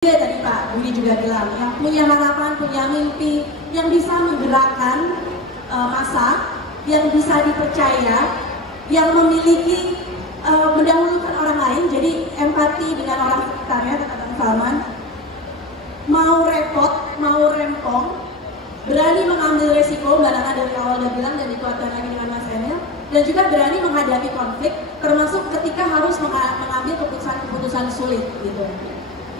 Iya, tadi Pak Budi juga bilang, yang punya harapan, punya mimpi, yang bisa menggerakkan massa, yang bisa dipercaya, yang memiliki mendahulukan orang lain, jadi empati dengan orang sekitarnya, kata Bang Salman, mau repot, mau rempong, berani mengambil resiko, Mbak Nana dari awal udah bilang dan dikuatkan lagi dengan Mas Emil, dan juga berani menghadapi konflik, termasuk ketika harus mengambil keputusan-keputusan sulit gitu.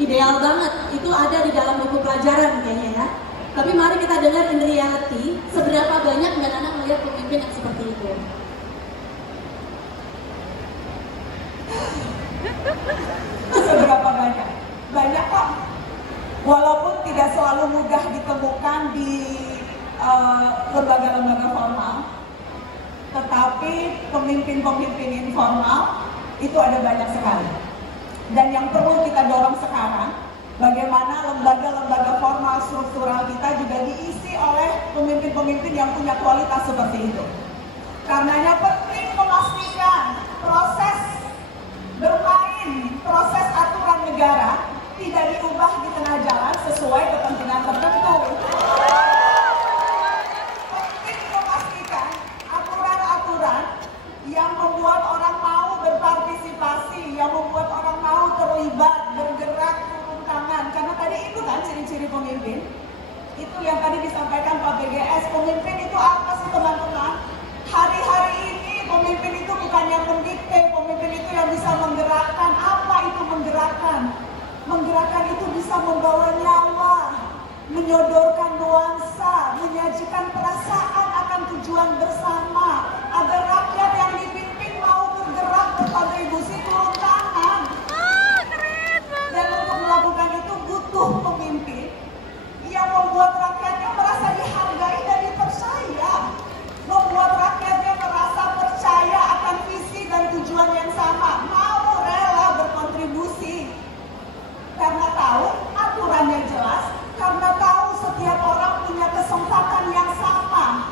Ideal banget, itu ada di dalam buku pelajaran kayaknya ya. Tapi mari kita dengar in reality, seberapa banyak Mbak Nana melihat pemimpin yang seperti itu. Seberapa banyak? Banyak kok. Walaupun tidak selalu mudah ditemukan di lembaga-lembaga formal, tetapi pemimpin-pemimpin informal itu ada banyak sekali. Dan yang perlu kita dorong sekarang, bagaimana lembaga-lembaga formal struktural kita juga diisi oleh pemimpin-pemimpin yang punya kualitas seperti itu. Karenanya penting memastikan proses bermain, proses aturan negara tidak diubah di tengah jalan sesuai kepentingan tertentu. Penting memastikan aturan-aturan yang membuat orang mau berpartisipasi, yang membuat orang mau terlibat, bergerak, turun tangan. Karena tadi itu kan ciri-ciri pemimpin. Itu yang tadi disampaikan Pak BGS, pemimpin itu apa sih teman-teman? Hari-hari ini pemimpin itu bukan yang mendikte, pemimpin itu yang bisa menggerakkan. Apa itu menggerakkan? Menggerakkan itu bisa membawa nyawa, menyodorkan nuansa, menyajikan perasaan akan tujuan bersama, agar rakyat yang dipimpin mau bergerak, berkontribusi, turun tangan. Dan untuk melakukan itu butuh pemimpin yang membuat rakyatnya merasa dihargai dan dipercaya, membuat rakyatnya merasa percaya akan visi dan tujuan yang sama, mau rela berkontribusi karena tahu aturannya jelas, karena tahu setiap orang punya kesempatan yang sama.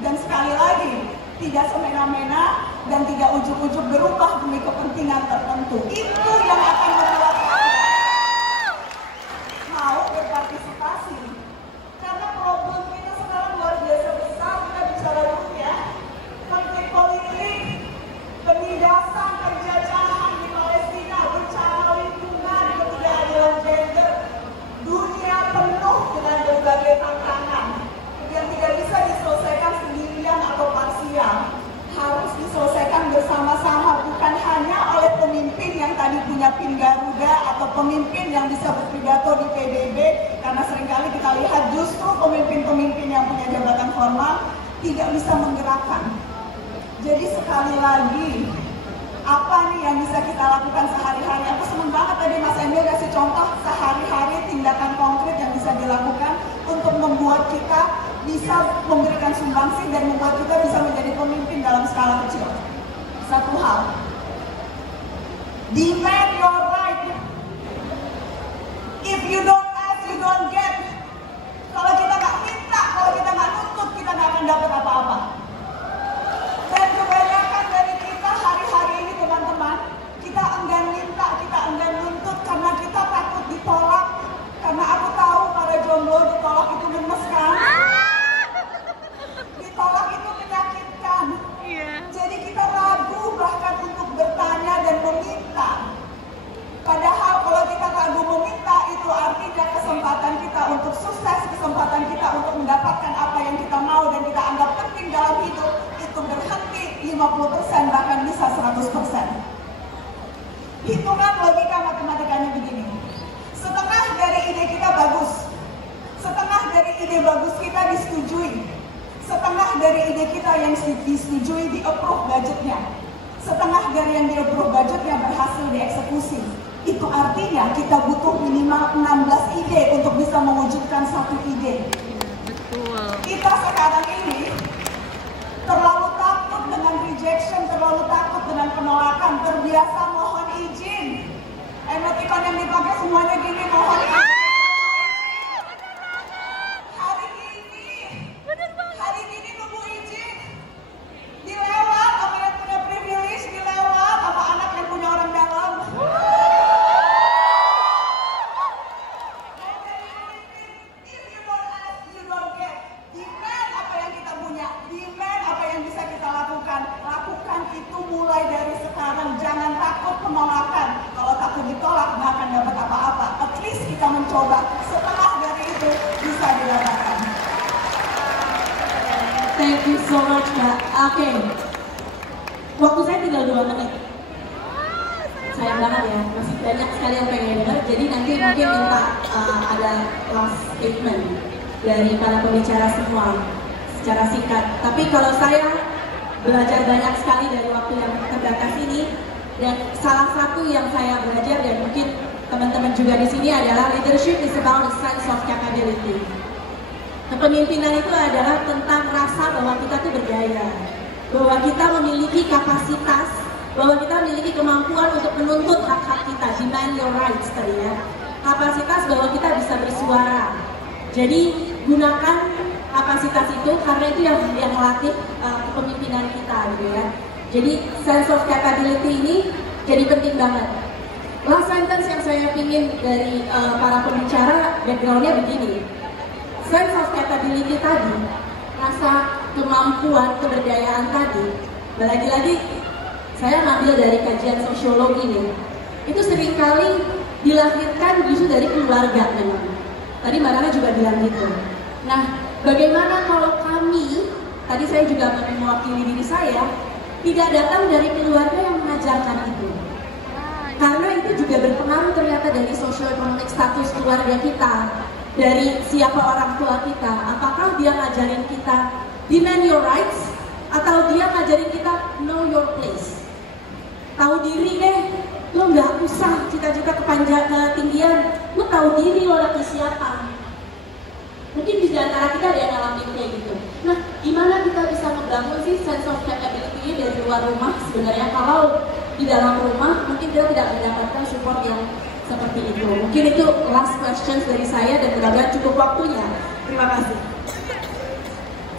Dan sekali lagi, tidak semena-mena dan tidak ujuk-ujuk berubah demi kepentingan tertentu. Itu yang akan membuat rakyat mau berpartisipasi. Karena problem kita sekarang luar biasa besar. Kita bicara dulu ya, konflik politik, penindasan, penjajahan di Palestina, bencana lingkungan, ketidakadilan gender, dunia penuh dengan berbagai tantangan yang tidak bisa diselesaikan sendirian atau parsial, harus diselesaikan bersama-sama, bukan hanya oleh pemimpin yang tadi punya PIN Garuda atau pemimpin yang bisa berpidato di PBB, karena seringkali kita lihat justru pemimpin-pemimpin yang punya jabatan formal tidak bisa menggerakkan. Jadi sekali lagi, apa nih yang bisa kita lakukan sehari-hari? Aku senang banget tadi Mas Emil kasih contoh sehari-hari tindakan konkret yang bisa dilakukan untuk membuat kita bisa memberikan sumbangsi dan membuat kita bisa menjadi pemimpin dalam skala kecil. Satu hal, demand your right. If you don't ask, you don't get. Kalau kita nggak minta, kalau kita nggak nuntut, kita nggak akan dapat apa-apa. Dan kebanyakan dari kita hari-hari ini teman-teman, kita enggan minta, kita enggan nuntut karena kita takut ditolak. Karena aku tahu para jomblo ditolak itu gemes kan? Ditolak itu menyakitkan. Jadi kita ragu bahkan untuk bertanya dan meminta. Padahal kalau kita ragu meminta, itu artinya kesempatan kita untuk sukses, kesempatan kita untuk mendapatkan apa yang kita mau dan kita anggap penting dalam hidup, itu berhenti 50% bahkan bisa 100%. Hitungan logika matematikanya begini. Setengah dari ide kita bagus, setengah dari ide bagus kita disetujui, setengah dari ide kita yang disetujui di-approve budgetnya, setengah dari yang di-approve budgetnya berhasil dieksekusi. Itu artinya kita butuh minimal 16 ide untuk bisa mewujudkan satu ide. Kita sekarang ini terlalu takut dengan rejection, terlalu takut dengan penolakan, terbiasa mohon izin. Emoticon yang dipakai semuanya gini, mohon izin. Hari ini nunggu izin. Dilewat sama yang punya privilege, dilewat sama anak yang punya orang dalam. mencoba setengah dari itu bisa didapatkan. Thank you so much, Kak. Oke. Waktu saya tinggal 2 menit. Sayang banget ya, masih banyak sekali yang pengen dengar. Jadi nanti mungkin minta ada last statement dari para pembicara semua secara singkat. Tapi kalau saya belajar banyak sekali dari waktu yang terbatas ini, dan salah satu yang saya belajar dan mungkin teman-teman juga di sini adalah leadership is about the sense of capability. Kepemimpinan itu adalah tentang rasa bahwa kita tuh berdaya, bahwa kita memiliki kapasitas, bahwa kita memiliki kemampuan untuk menuntut hak-hak kita, demand your rights tadi ya. Kapasitas bahwa kita bisa bersuara. Jadi gunakan kapasitas itu karena itu yang melatih kepemimpinan kita gitu ya. Jadi sense of capability ini jadi penting banget. Last sentence yang saya pingin dari para pembicara backgroundnya begini. Sense of capability tadi, rasa kemampuan, keberdayaan tadi, lagi-lagi saya ngambil dari kajian sosiologi nih, itu seringkali dilahirkan justru dari keluarga memang. Tadi Mbak Nana juga bilang gitu. Nah, bagaimana kalau kami, tadi saya juga mewakili diri saya, tidak datang dari keluarga yang mengajarkan itu. Karena itu juga berpengaruh ternyata dari socio-economic status keluarga kita, dari siapa orang tua kita. Apakah dia ngajarin kita demand your rights, atau dia ngajarin kita know your place. Tahu diri deh, lo nggak usah cita-cita ketinggian, lo tahu diri lo lagi siapa. Mungkin di antara kita ada yang ngalamin kayak gitu. Nah, gimana kita bisa membangun sih sense of capability dari luar rumah sebenarnya? Kalau di dalam rumah mungkin kita tidak mendapatkan support yang seperti itu. Mungkin itu last questions dari saya dan mudah-mudahan cukup waktunya. Terima kasih.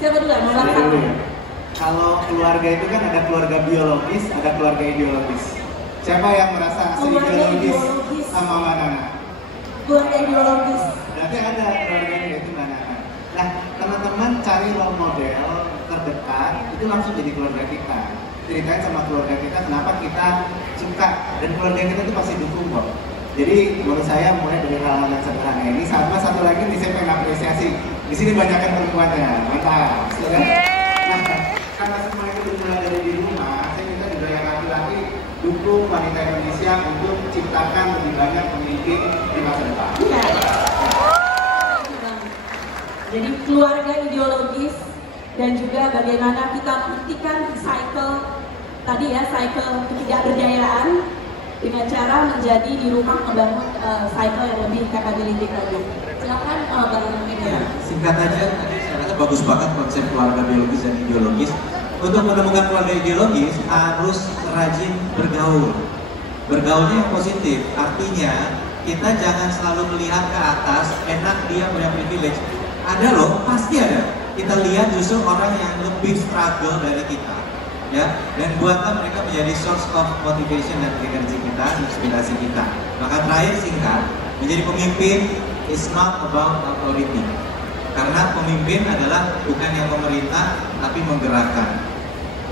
Siapa dulu yang mau bilang? Kalau keluarga itu kan ada keluarga biologis, ada keluarga ideologis. Siapa yang merasa ideologis sama Mbak Nana? Keluarga ideologis. Berarti ada keluarganya yaitu Mbak Nana. Nah, teman-teman cari role model terdekat itu langsung jadi keluarga kita. Ceritain sama keluarga kita kenapa kita suka, dan keluarga kita itu pasti dukung kok. Jadi menurut saya mulai dari hal-hal yang sederhana ini. Sama satu lagi nih saya pengen apresiasi. Di sini banyakkan perempuannya, mantap. Nah, karena semua itu dimulai dari di rumah, saya minta juga yang laki-laki dukung wanita Indonesia untuk ciptakan lebih banyak pemimpin di masa depan. Jadi keluarga ideologis dan juga bagaimana kita menghentikan cycle tadi ya, cycle ketidakberdayaan dengan cara menjadi di rumah membangun cycle yang lebih capability tadi. Silakan Bang Media. Singkat aja, tadi saya rasa bagus banget konsep keluarga biologis dan ideologis. Untuk menemukan keluarga ideologis harus rajin bergaul. Bergaulnya yang positif, artinya kita jangan selalu melihat ke atas, enak dia punya privilege. Ada loh, pasti ada. Kita lihat justru orang yang lebih struggle dari kita, ya. Dan buatlah mereka menjadi source of motivation dan energi kita, inspirasi kita. Maka terakhir singkat, menjadi pemimpin is not about authority. Karena pemimpin adalah bukan yang memerintah, tapi menggerakkan.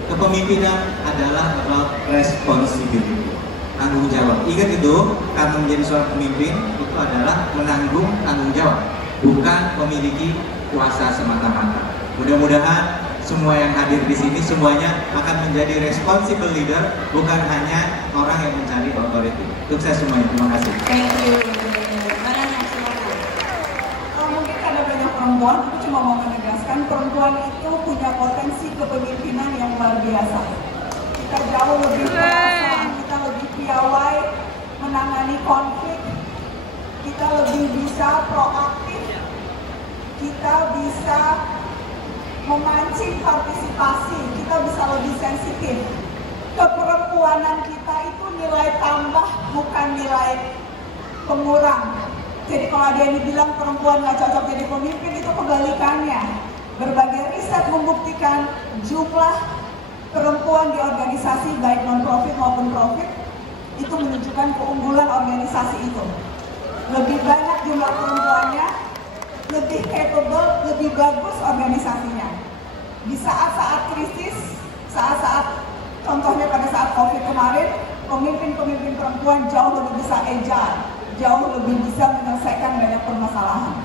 Kepemimpinan adalah about responsibility, tanggung jawab. Ingat itu, karena menjadi seorang pemimpin itu adalah menanggung tanggung jawab, bukan memiliki kuasa semata-mata. Mudah-mudahan semua yang hadir di sini semuanya akan menjadi responsible leader, bukan hanya orang yang mencari authority. Sukses semuanya. Terima kasih. Thank you. Mungkin karena banyak perempuan, aku cuma mau menegaskan perempuan itu punya potensi kepemimpinan yang luar biasa. Kita jauh lebih perasa, kita lebih piawai menangani konflik, kita lebih bisa proaktif, kita bisa memancing partisipasi, kita bisa lebih sensitif. Keperempuanan kita itu nilai tambah, bukan nilai pengurang. Jadi kalau ada yang dibilang perempuan nggak cocok jadi pemimpin, itu kebalikannya. Berbagai riset membuktikan jumlah perempuan di organisasi baik non-profit maupun profit itu menunjukkan keunggulan organisasi itu. Lebih banyak jumlah perempuannya, lebih capable, lebih bagus organisasinya. Di saat-saat krisis, saat-saat contohnya pada saat COVID kemarin, pemimpin-pemimpin perempuan jauh lebih bisa agile, jauh lebih bisa menyelesaikan banyak permasalahan.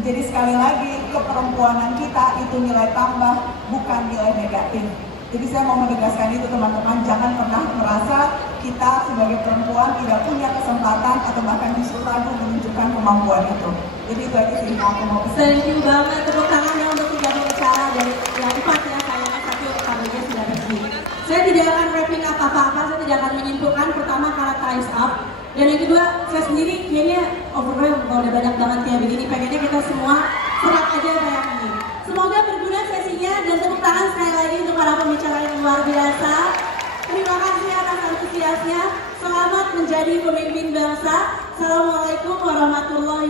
Jadi sekali lagi, keperempuanan kita itu nilai tambah, bukan nilai negatif. Jadi saya mau menegaskan itu teman-teman, jangan pernah merasa kita sebagai perempuan tidak punya kesempatan atau bahkan justru ragu menunjukkan kemampuan itu. Jadi itu aja sih yang aku mau pesan. Thank you banget, tepuk tangannya untuk 3 pembicara dari yang 4 ya, kayaknya 1 kabarnya sudah pergi. Saya tidak akan wrapping up apa-apa, saya tidak akan menyimpulkan. Pertama, karena time's up. Dan yang kedua, saya sendiri kayaknya overwhelmed kalau udah banyak banget kayak begini. Pengennya kita semua serap aja kayak ini. Semoga berguna sesinya dan tepuk tangan sekali lagi untuk para pembicara yang luar biasa. Terima kasih atas antusiasnya. Selamat menjadi pemimpin bangsa. Assalamualaikum warahmatullahi